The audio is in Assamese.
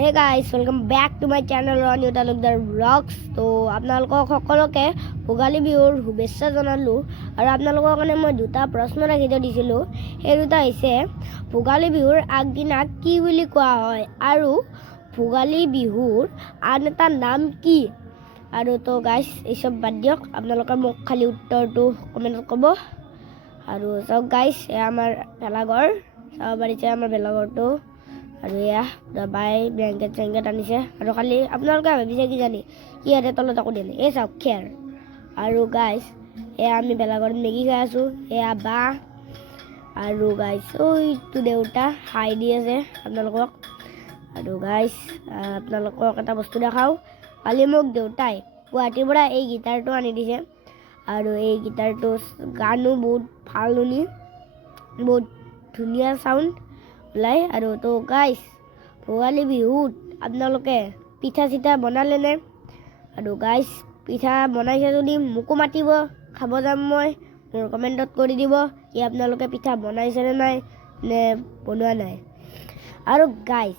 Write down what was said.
Hey guys, welcome back to my channel Ronnie Talukdar Vlogs. তো আপোনালোকক সকলোকে ভোগালী বিহুৰ শুভেচ্ছা জনালোঁ আৰু আপোনালোকৰ কাৰণে মই দুটা প্ৰশ্ন ৰাখি দিছিলোঁ। সেই দুটা হৈছে ভোগালী বিহুৰ আগদিনা কি বুলি কোৱা হয় আৰু ভোগালী বিহুৰ আন এটা নাম কি? আৰু তো গাইজ এইসব বাদ দিয়ক, আপোনালোকে মোক খালি উত্তৰটো কমেণ্টত ক'ব। আৰু চাওক গাইজ, এয়া আমাৰ ভেলাঘৰ চাব পাৰিছে, আমাৰ ভেলাঘৰটো। আৰু এয়া বাই ব্লেংকেট চেংকেট আনিছে আৰু খালি আপোনালোকে ভাবিছে কি জানি ইয়াতে তলত আকৌ দিলে এই চাওক খেৰ। আৰু গাইজ এয়া আমি ভেলাঘৰত মেগী খাই আছোঁ। এয়া বা আৰু গাইজ ওইটো দেউতা হাই দি আছে আপোনালোকক। আৰু গাইজ আপোনালোকক এটা বস্তু দেখাওঁ, কালি মোক দেউতাই গুৱাহাটীৰ পৰা এই গিটাৰটো আনি দিছে আৰু এই গিটাৰটো গানো বহুত ভাল শুনি, বহুত ধুনীয়া চাউণ্ড ওলাই। আৰু তো গাইজ ভোগালী বিহুত আপোনালোকে পিঠা চিঠা বনালেনে? আৰু গাইজ পিঠা বনাইছে যদি মোকো মাতিব, খাব যাম মই। মোৰ কমেণ্টত কৰি দিব কি আপোনালোকে পিঠা বনাইছেনে নাই নে বনোৱা নাই। আৰু গাইজ